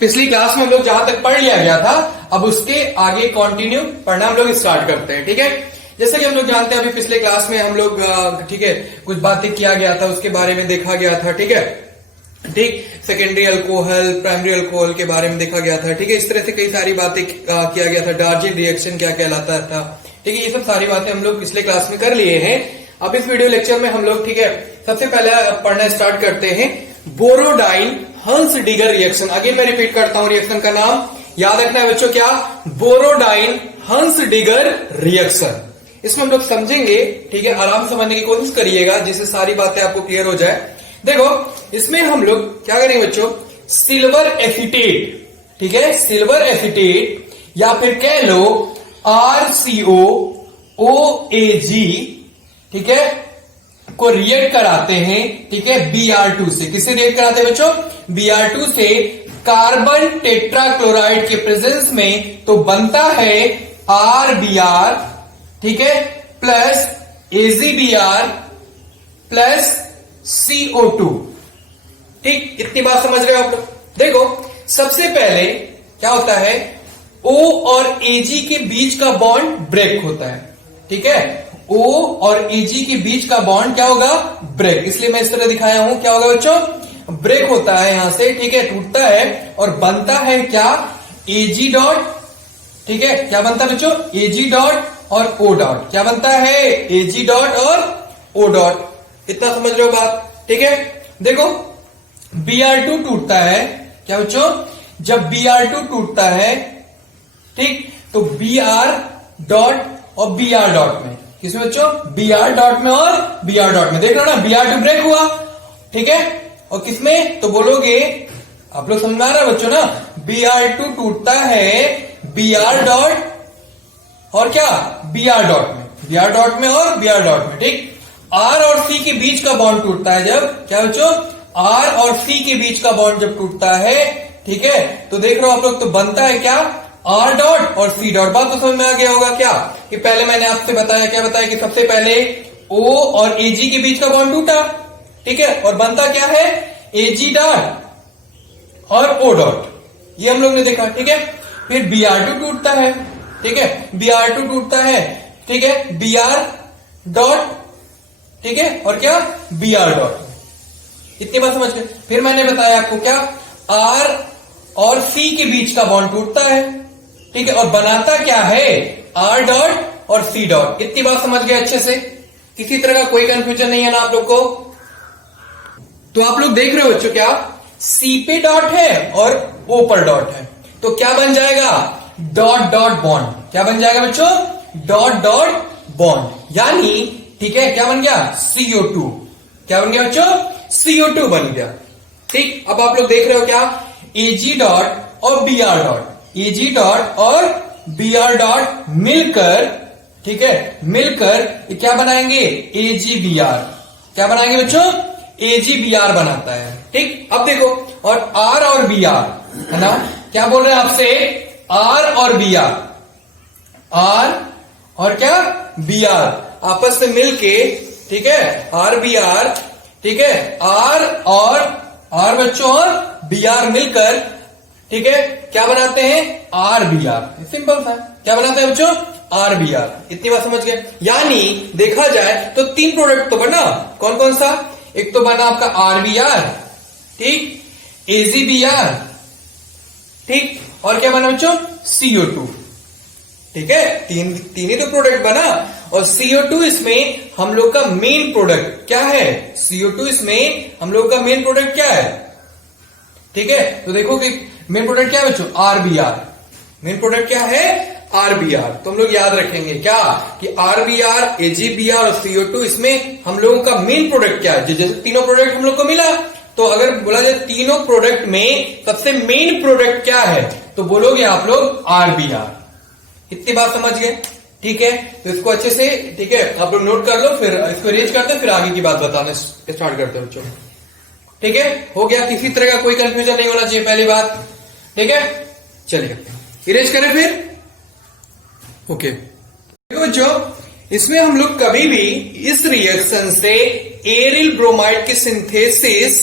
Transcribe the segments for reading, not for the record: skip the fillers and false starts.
पिछली क्लास में हम लोग जहां तक पढ़ लिया गया था, अब उसके आगे कंटिन्यू पढ़ना हम लोग स्टार्ट करते हैं। ठीक है, जैसे कि हम लोग जानते हैं अभी पिछले क्लास में हम लोग ठीक है कुछ बातें किया गया था, उसके बारे में देखा गया था। ठीक है, ठीक, सेकेंडरी अल्कोहल, प्राइमरी अल्कोहल के बारे में देखा गया था। ठीक है, इस तरह से कई सारी बातें किया गया था। डार्जिन रिएक्शन क्या कहलाता था। ठीक है, ये सब सारी बातें हम लोग पिछले क्लास में कर लिए हैं। अब इस वीडियो लेक्चर में हम लोग ठीक है सबसे पहले पढ़ना स्टार्ट करते हैं बोरोडाइन हंसडीगर रिएक्शन। अगेन मैं रिपीट करता हूं रिएक्शन का नाम, याद रखना है बच्चों, क्या? बोरोडाइन हंसडीगर रिएक्शन। इसमें हम लोग समझेंगे, ठीक है, आराम से समझने की कोशिश करिएगा जिससे सारी बातें आपको क्लियर हो जाए। देखो, इसमें हम लोग क्या करेंगे बच्चों, सिल्वर एसिटेट, ठीक है, सिल्वर एसिटेट या फिर कह लो RCO OAG, ठीक है, को रिएक्ट कराते हैं। ठीक है, Br2 से। किससे रिएक्ट कराते हैं बच्चों? Br2 से कार्बन टेट्राक्लोराइड के प्रेजेंस में, तो बनता है RBr, ठीक है, प्लस AgBr प्लस CO2। ठीक, इतनी बात समझ रहे हो आप लोग? देखो, सबसे पहले क्या होता है, O और Ag के बीच का बॉन्ड ब्रेक होता है। ठीक है, O और Ag के बीच का बॉन्ड क्या होगा? ब्रेक। इसलिए मैं इस तरह दिखाया हूं। क्या होगा बच्चों? ब्रेक होता है यहां से, ठीक है, टूटता है और बनता है क्या? Ag dot. ठीक है, क्या बनता है बच्चों? Ag डॉट और O डॉट। क्या बनता है? Ag डॉट और O डॉट। इतना समझ रहे हो बात? ठीक है, देखो Br2 टूटता है। क्या बच्चों? जब Br2 टूटता है, ठीक, तो Br डॉट और Br डॉट में, किसमें बच्चों? Br डॉट में और Br डॉट में। देख रहे हो ना, Br2 ब्रेक हुआ। ठीक है, और किसमें? तो बोलोगे, आप लोग समझ आ रहा है बच्चों ना, Br2 टूटता है Br डॉट और क्या? Br डॉट में, Br डॉट में और Br डॉट में। ठीक, R और C के बीच का बॉन्ड टूटता है जब, क्या बच्चों? R और C के बीच का बॉन्ड जब टूटता है, ठीक है, तो देख रहे हो आप लोग, तो बनता है क्या? R डॉट और C डॉट। बात तो समझ में आ गया होगा क्या, कि पहले मैंने आपसे बताया, क्या बताया, कि सबसे पहले O और Ag के बीच का बॉन्ड टूटा, ठीक है, और बनता क्या है? Ag डॉट और O डॉट। ये हम लोग ने देखा। ठीक है, फिर Br2 टूटता है। ठीक है, Br2 टूटता है, ठीक है, Br डॉट, ठीक है, और क्या? Br dot. इतनी बात समझ गए। फिर मैंने बताया आपको क्या, R और C के बीच का बॉन्ड टूटता है, ठीक है, और बनाता क्या है? R डॉट और C डॉट। इतनी बात समझ गए अच्छे से? किसी तरह का कोई कंफ्यूजन नहीं है ना आप लोग को? तो आप लोग देख रहे हो बच्चों, क्या C पे डॉट है और O पर डॉट है, तो क्या बन जाएगा? Dot dot bond. क्या बन जाएगा बच्चों? Dot dot bond. यानी, ठीक है, क्या बन गया? CO2। क्या बन गया बच्चों? CO2 बन गया। ठीक, अब आप लोग देख रहे हो क्या, Ag डॉट और Br डॉट, Ag डॉट और Br डॉट मिलकर, ठीक है, मिलकर क्या बनाएंगे? AgBr। क्या बनाएंगे बच्चों? AgBr बनाता है। ठीक, अब देखो, और R और Br है ना, क्या बोल रहे हैं आपसे? R और Br, R और क्या? Br आपस में मिलके, ठीक है, RBr, ठीक है, R और R बच्चों और Br मिलकर, ठीक है, क्या बनाते हैं? RBr। सिंपल सा, क्या बनाते हैं बच्चों? RBr। इतनी बात समझ गए? यानी देखा जाए तो तीन प्रोडक्ट तो बना। कौन कौन सा? एक तो बना आपका RBr, ठीक, AgBr, ठीक, और क्या बना बच्चों? CO2। ठीक है, तीन ही तो प्रोडक्ट बना, और CO2 इसमें हम लोग का मेन प्रोडक्ट क्या है? CO2 इसमें हम लोग का मेन प्रोडक्ट क्या है? ठीक है, तो देखो कि मेन प्रोडक्ट क्या है बच्चों? RBr। मेन प्रोडक्ट क्या है? RBr। तो हम लोग याद रखेंगे क्या, कि RBr, AgBr और CO2 इसमें हम लोगों का मेन प्रोडक्ट क्या है? जैसे तीनों प्रोडक्ट हम लोग को मिला, तो अगर बोला जाए तीनों प्रोडक्ट में सबसे मेन प्रोडक्ट क्या है, तो बोलोगे आप लोग RBr। इतनी बात समझ गए? ठीक है, तो इसको अच्छे से, ठीक है, आप लोग नोट कर लो, फिर इसको अरेंज करते हैं, फिर आगे की बात बताना स्टार्ट करते हैं बच्चों। ठीक है, हो गया? किसी तरह का कोई कंफ्यूजन नहीं होना चाहिए, पहली बात। ठीक है, चलिए इरेज करें फिर। ओके, देखो बच्चों, इसमें हम लोग कभी भी इस रिएक्शन से एरिल ब्रोमाइड की सिंथेसिस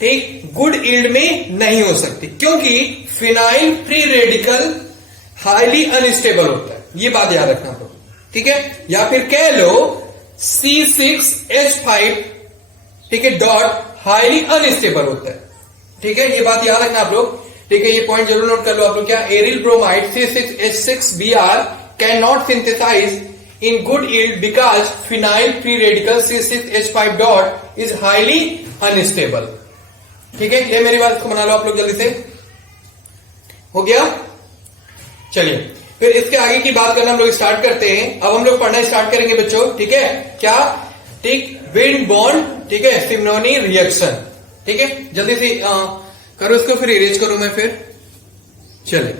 ठीक, गुड यील्ड में नहीं हो सकती, क्योंकि phenyl free radical highly unstable होता है। ये बात याद रखना तो, ठीक है। या फिर कह लो C6H5, ठीक है, डॉट हाईली अनस्टेबल होता है, ठीक है। ये बात याद रखना आप लोग, ठीक है। ये पॉइंट जरूर नोट कर लो आप लोग। क्या aryl bromide C6H6Br can not synthesize in good yield because phenyl free radical C6H5 dot is highly unstable, ठीक है। ये मेरी बात को बना लो आप लोग जल्दी से। हो गया? चलिए फिर इसके आगे की बात करना हम लोग स्टार्ट करते हैं। अब हम लोग पढ़ना स्टार्ट करेंगे बच्चों, ठीक है। क्या? ठीक, विंड बॉन्ड, ठीक है, सिमोनी रिएक्शन, ठीक है। जल्दी से करो इसको, फिर इरेज करो मैं फिर। चलिए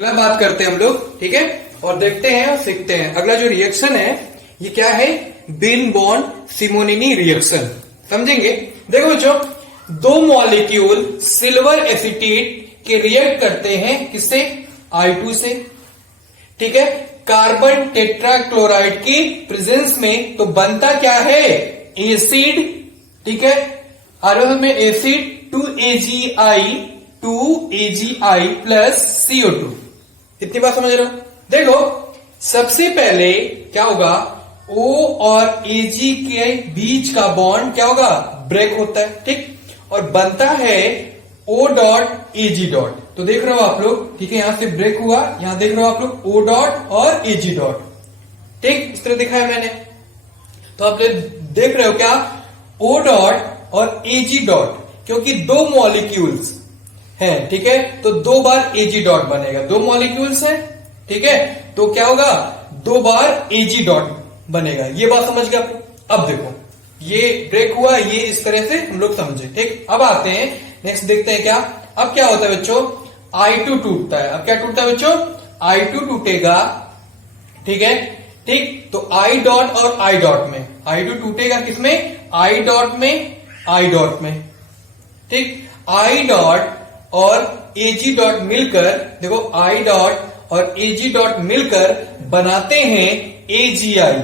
अगला बात करते हैं हम लोग, ठीक है, और देखते हैं और सीखते हैं। अगला जो रिएक्शन है ये क्या है? विंड बॉन्ड सिमोनी रिएक्शन, समझेंगे। देखो बच्चों, दो मॉलिक्यूल सिल्वर एसीटेट के रिएक्ट करते हैं किससे? I2 से, ठीक है, कार्बन टेट्राक्लोराइड की प्रेजेंस में। तो बनता क्या है? एसिड, ठीक है, और में एसिड 2AgI प्लस CO2। इतनी बात समझ रहे हो? देखो सबसे पहले क्या होगा? O और Ag के बीच का बॉन्ड क्या होगा? ब्रेक होता है, ठीक, और बनता है O डॉट Ag डॉट। तो देख रहे हो आप लोग, ठीक है, यहां से ब्रेक हुआ, यहां देख रहे हो आप लोग O डॉट और Ag डॉट, ठीक, इस तरह दिखाया मैंने। तो आप देख रहे हो क्या? O डॉट और Ag डॉट, क्योंकि दो मॉलिक्यूल्स हैं, ठीक है, तो दो बार Ag डॉट बनेगा। दो मॉलिक्यूल्स हैं, ठीक है, तो क्या होगा? दो बार Ag डॉट बनेगा। ये बात समझ गए आप? अब देखो ये ब्रेक हुआ, ये इस तरह से हम लोग समझे, ठीक। अब आते हैं नेक्स्ट, देखते हैं क्या। अब क्या होता है बच्चों? I2 टूटता है। अब क्या टूटता है बच्चों? I2 टूटेगा, ठीक है, ठीक। तो I डॉट और I डॉट में, I2 टूटेगा किसमें? I डॉट में, I डॉट में, ठीक। I डॉट और Ag डॉट मिलकर, देखो I डॉट और Ag डॉट मिलकर बनाते हैं AgI,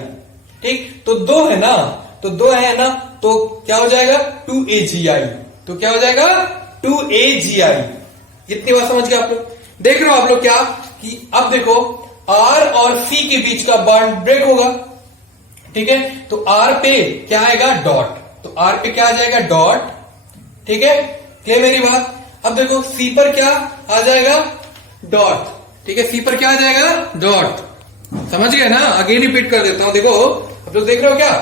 ठीक। तो दो है ना, तो दो है ना, तो क्या हो जाएगा? 2AgI। तो क्या हो जाएगा? 2AgI। इतनी बात समझ गए आप लोग? देख रहे हो आप लोग क्या कि अब देखो R और C के बीच का बॉन्ड ब्रेक होगा, ठीक है, तो R पे क्या आएगा? डॉट। तो R पे क्या आ जाएगा? डॉट, ठीक है, क्लियर मेरी बात? अब देखो C पर क्या आ जाएगा? डॉट, ठीक है, C पर क्या आ जाएगा? डॉट। समझ गए ना? अगेन रिपीट कर देता हूं। देखो अब लोग देख रहे हो क्या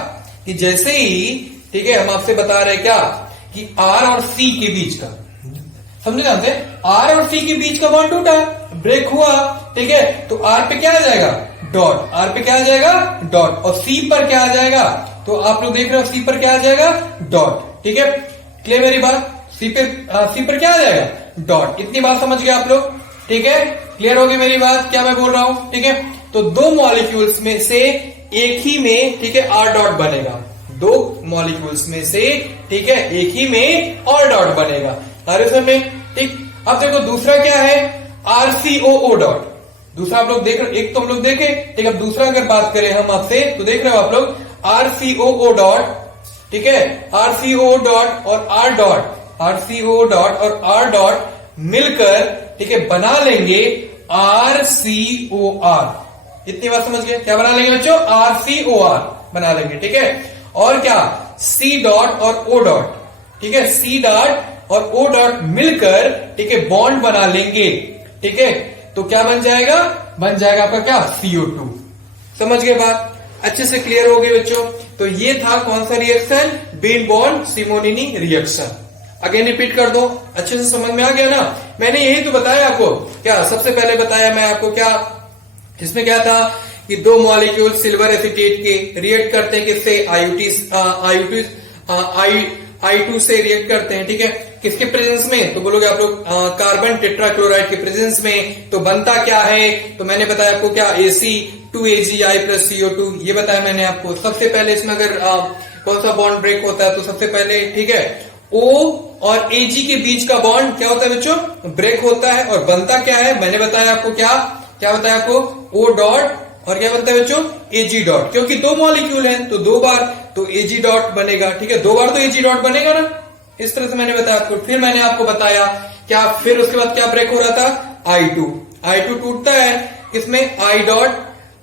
कि जैसे ही, ठीक है, हम आपसे बता रहे क्या कि R और C के बीच का, समझे जानते हैं, R और C के बीच का बॉन्ड टूटा, ब्रेक हुआ, ठीक है, तो R पे क्या आ जाएगा? डॉट। R पे क्या आ जाएगा? डॉट। और C पर क्या आ जाएगा? तो आप लोग देख रहे हो C पर क्या आ जाएगा? डॉट, ठीक है, क्लियर मेरी बात? C पर क्या आ जाएगा? डॉट। इतनी बात समझ गए आप लोग? ठीक है, क्लियर होगी मेरी बात क्या मैं बोल रहा हूं? ठीक है, तो दो मॉलिक्यूल्स में से एक ही में, ठीक है, R डॉट बनेगा। दो मॉलिक्यूल्स में से, ठीक है, एक ही में R डॉट बनेगा। में, ठीक। अब देखो दूसरा क्या है? RCOO dot. दूसरा आप लोग देख रहे, एक तो हम लोग देखे, ठीक है, अब दूसरा अगर बात करें हम आपसे तो देख रहे हो आप लोग RCOO डॉट, ठीक है, RCOO डॉट और R डॉट, RCOO डॉट और R डॉट मिलकर, ठीक है, बना लेंगे RCOR। इतनी बात समझ गए? क्या बना लेंगे बच्चों? RCOR बना लेंगे, ठीक है। और क्या? C डॉट और O डॉट, ठीक है, C डॉट और O डॉट मिलकर, ठीक है, बॉन्ड बना लेंगे, ठीक है, तो क्या बन जाएगा? बन जाएगा आपका क्या? CO2। समझ गए बात? अच्छे से क्लियर हो गई बच्चों? तो ये था कौन सा रिएक्शन? बीन बॉन्ड सिमोनिनी रिएक्शन। अगेन रिपीट कर दो, अच्छे से समझ में आ गया ना? मैंने यही तो बताया आपको, क्या सबसे पहले बताया मैं आपको क्या, इसमें क्या था कि दो मॉलिक्यूल सिल्वर एसीटेट के रिएक्ट करते हैं किससे? I2 से रिएक्ट करते हैं, ठीक है, किसके प्रेजेंस में? तो बोलोगे आप लोग कार्बन टेट्राक्लोराइड के प्रेजेंस में। तो बनता क्या है? तो मैंने बताया आपको क्या? Ac2AgI प्लस CO2, ये बताया मैंने आपको। सबसे पहले इसमें अगर कौन सा बॉन्ड ब्रेक होता है तो सबसे पहले, ठीक है, O और Ag के बीच का बॉन्ड क्या होता है बच्चों? ब्रेक होता है। और बनता क्या है? मैंने बताया आपको क्या बताया आपको? O डॉट और क्या बनता है बच्चों? Ag dot. क्योंकि दो मॉलिक्यूल हैं तो दो बार तो Ag डॉट बनेगा, ठीक है, दो बार तो Ag डॉट बनेगा ना, इस तरह से मैंने बताया आपको। फिर मैंने आपको बताया क्या, फिर उसके बाद क्या ब्रेक हो रहा था, I2 टूटता है इसमें I डॉट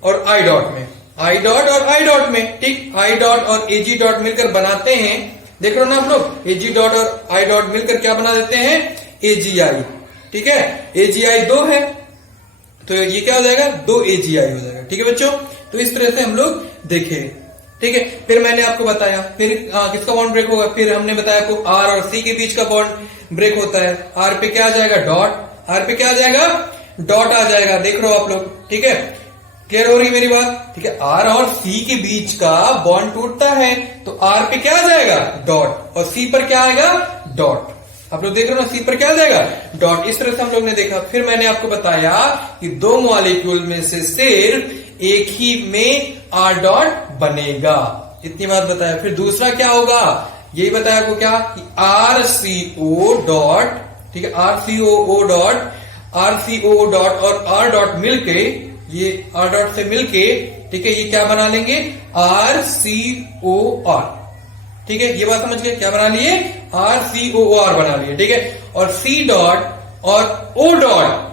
और I डॉट में, I डॉट और I डॉट में, ठीक। I डॉट और AG डॉट मिलकर बनाते हैं, देख रहे हो ना आप लोग, AG डॉट और I डॉट मिलकर क्या बना देते हैं, AGI, ठीक है। AGI 2 है तो ये क्या हो जाएगा, 2 AGI हो जाएगा, ठीक है बच्चों। तो इस तरह से हम लोग देखे, ठीक है। फिर मैंने आपको बताया फिर किसका बॉन्ड ब्रेक होगा, फिर हमने बताया आपको R और C के बीच का बॉन्ड ब्रेक होता है। R पे क्या आ जाएगा, डॉट, R पे क्या आ जाएगा, डॉट आ जाएगा, देख रहे हो आप लोग, ठीक है। क्लियर हो रही है मेरी बात, ठीक है। R और C के बीच का बॉन्ड टूटता है तो R पे क्या आ जाएगा, डॉट, और C पर क्या आएगा, डॉट। आप लोग देख रहे हो ना, C पर क्या आ जाएगा, डॉट। इस तरह से हम लोग ने देखा। फिर मैंने आपको बताया कि 2 मॉलिक्यूल में से सिर्फ एक ही में R डॉट बनेगा, इतनी बात बताया। फिर दूसरा क्या होगा, यही बताया आपको क्या, कि RCO डॉट, ठीक है, RCOO डॉट और R डॉट मिलके, ये R डॉट से मिलके, ठीक है, ये क्या बना लेंगे, RCOR, ठीक है। ये बात समझ गए, क्या बना लिए, RCOR बना लिए, ठीक है। और C डॉट और O डॉट,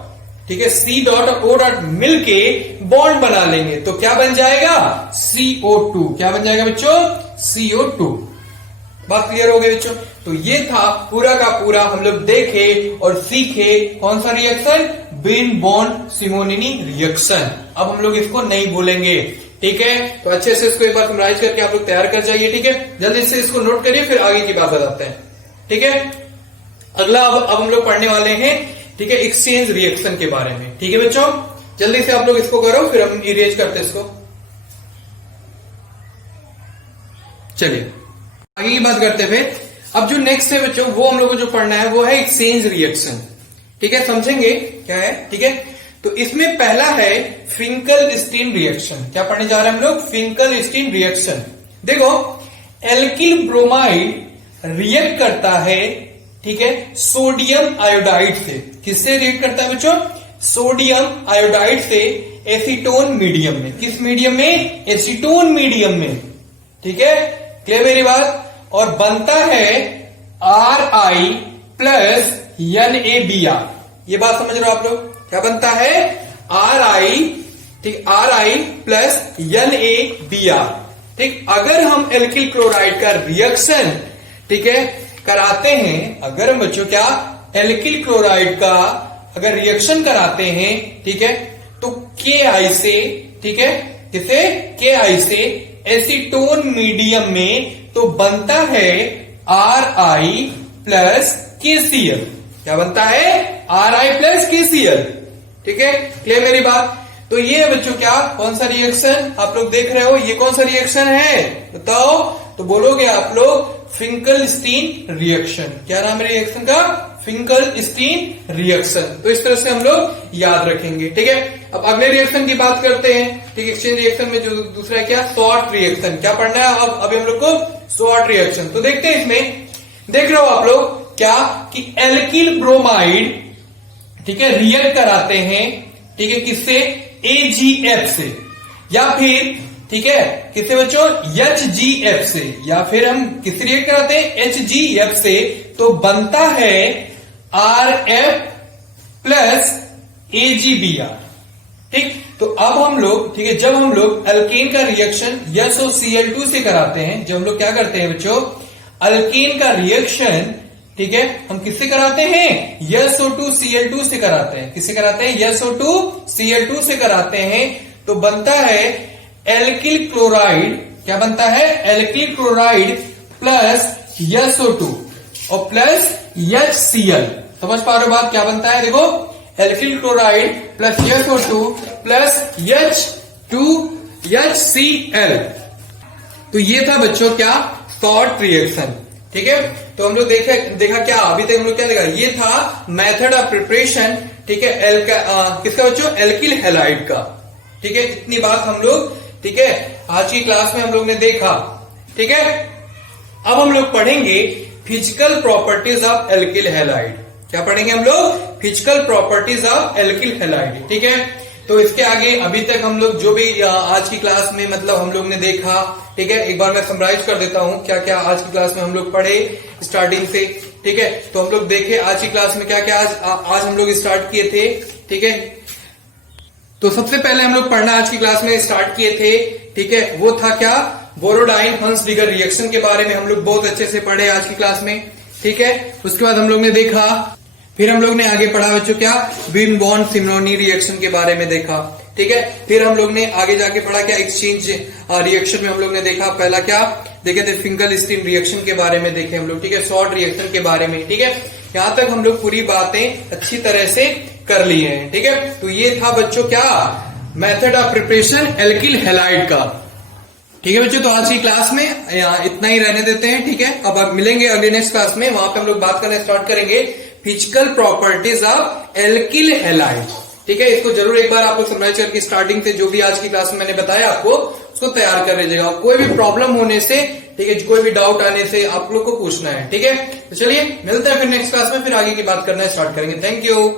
ठीक है, C डॉट और O डॉट मिलके बॉन्ड बना लेंगे तो क्या बन जाएगा, CO2, क्या बन जाएगा बच्चों, CO2। बात क्लियर हो गई बच्चों। तो ये था पूरा का पूरा हम लोग देखे और सीखे कौन सा रिएक्शन, बिन बॉन्ड सिमोनिनी रिएक्शन। अब हम लोग इसको नहीं भूलेंगे, ठीक है। तो अच्छे से इसको एक बार समराइज करके आप लोग तैयार कर जाइए, ठीक है। जल्दी से इसको नोट करिए, फिर आगे की बात बताते हैं, ठीक है। अगला अब हम लोग पढ़ने वाले हैं, ठीक है, एक्सचेंज रिएक्शन के बारे में, ठीक है बच्चों। जल्दी से आप लोग इसको करो, फिर हम इरेज करते हैं इसको। चलिए आगे की बात करते हुए अब जो नेक्स्ट है बच्चों, वो हम लोग को जो पढ़ना है वो है एक्सचेंज रिएक्शन, ठीक है। समझेंगे क्या है, ठीक है। तो इसमें पहला है फिंकल-स्टीन रिएक्शन। क्या पढ़ने जा रहे हैं हम लोग, फिंकल-स्टीन रिएक्शन। देखो, एल्किल ब्रोमाइड रिएक्ट करता है, ठीक है, सोडियम आयोडाइड से। किससे रिएक्ट करता है बच्चों, सोडियम आयोडाइड से एसीटोन मीडियम में। किस मीडियम में, एसीटोन मीडियम में, ठीक है। क्लियर मेरी बात। और बनता है Ri प्लस NaBr। ये बात समझ रहे हो आप लोग, क्या बनता है, Ri, ठीक, Ri प्लस NaBr, ठीक। अगर हम एल्किल क्लोराइड का रिएक्शन, ठीक है, कराते हैं, अगर हम बच्चों क्या एल्किल क्लोराइड का अगर रिएक्शन कराते हैं, ठीक है, तो Ki से, ठीक है, किसे, Ki से एसीटोन मीडियम में तो बनता है Ri प्लस KCl। क्या बनता है, Ri प्लस KCl, ठीक है। क्लियर मेरी बात। तो ये है बच्चों क्या, कौन सा रिएक्शन आप लोग देख रहे हो, ये कौन सा रिएक्शन है बताओ। तो बोलोगे आप लोग फिंकल-स्टीन रिएक्शन। क्या नाम है रिएक्शन का, फिंकल-स्टीन रिएक्शन। तो इस तरह से हम लोग याद रखेंगे, ठीक है। अब अगले रिएक्शन की बात करते हैं, ठीक। एक्सचेंज रिएक्शन में जो दूसरा है क्या, शॉर्ट रिएक्शन। क्या पढ़ना है अब अभी हम लोग को, शॉर्ट रिएक्शन। तो देखते हैं, इसमें देख रहे हो आप लोग क्या, कि एल्किल ब्रोमाइड, ठीक है, रिएक्ट कराते हैं, ठीक है, किससे, AgF से, या फिर, ठीक है, किससे बच्चों, HgF से, या फिर हम किससे रिएक्ट कराते हैं, HgF से, तो बनता है Rf प्लस AgBr, ठीक। तो अब हम लोग, ठीक है, जब हम लोग अल्केन का रिएक्शन SOCl2 से कराते हैं, जब हम लोग क्या करते हैं बच्चों, अल्केन का रिएक्शन, ठीक है, हम किससे कराते हैं, SO2Cl2 से कराते हैं। किससे कराते हैं, SO2Cl2 से कराते हैं, तो बनता है एल्किल क्लोराइड। क्या बनता है, एल्किल क्लोराइड प्लस SO2 और प्लस HCl। समझ पा रहे हो बात, क्या बनता है, देखो, alkyl chloride plus SO2 plus HCl। तो ये था बच्चों क्या, शॉर्ट रिएक्शन, ठीक है। तो हम लोग देखा क्या, अभी तक हम लोग क्या देखा, ये था मेथड ऑफ प्रिपरेशन, ठीक है, किसका बच्चों, एल्किल हैलाइड का, ठीक है। इतनी बात हम लोग, ठीक है, आज की क्लास में हम लोग ने देखा, ठीक है। अब हम लोग पढ़ेंगे physical properties of alkyl halide. क्या पढ़ेंगे हम लोग, physical properties of alkyl halide, ठीक है। तो इसके आगे अभी तक हम लोग जो भी आज की क्लास में मतलब हम लोग ने देखा, ठीक है, एक बार मैं समराइज कर देता हूँ क्या क्या आज की क्लास में हम लोग पढ़े स्टार्टिंग से, ठीक है। तो हम लोग देखे आज की क्लास में क्या क्या आज हम लोग स्टार्ट किए थे, ठीक है। तो सबसे पहले हम लोग पढ़ना आज की क्लास में स्टार्ट किए थे, ठीक है, वो था क्या, बोरोडाइन हंस-डिगर रिएक्शन के बारे में हम लोग बहुत अच्छे से पढ़े आज की क्लास में, ठीक है। उसके बाद हम लोग ने देखा, फिर हम लोग ने आगे पढ़ा बच्चों क्या, विन बॉर्न सिमोनी रिएक्शन के बारे में देखा, ठीक है। फिर हम लोग ने आगे जाके पढ़ा क्या, एक्सचेंज रिएक्शन में हम लोग ने देखा पहला क्या देखे थे, फिंगरस्टीन रिएक्शन के बारे में देखे हम लोग, ठीक है, शॉर्ट रिएक्शन के बारे में, ठीक है। यहां तक हम लोग पूरी बातें अच्छी तरह से कर लिए हैं, ठीक है। तो ये था बच्चों क्या, method of preparation alkyl halide का, ठीक है बच्चों। तो आज की क्लास में यहाँ इतना ही रहने देते हैं, ठीक है। अब मिलेंगे अगले नेक्स्ट क्लास में, वहां पे हम लोग बात करना स्टार्ट करेंगे physical properties of alkyl halide, ठीक है। इसको जरूर एक बार आप लोग समराइज करके स्टार्टिंग से जो भी आज की क्लास में मैंने बताया आपको उसको तैयार कर लीजिएगा। कोई भी प्रॉब्लम होने से, ठीक है, कोई भी डाउट आने से आप लोग को पूछना है, ठीक है। तो चलिए मिलते हैं फिर नेक्स्ट क्लास में, फिर आगे की बात करना स्टार्ट करेंगे। Thank you.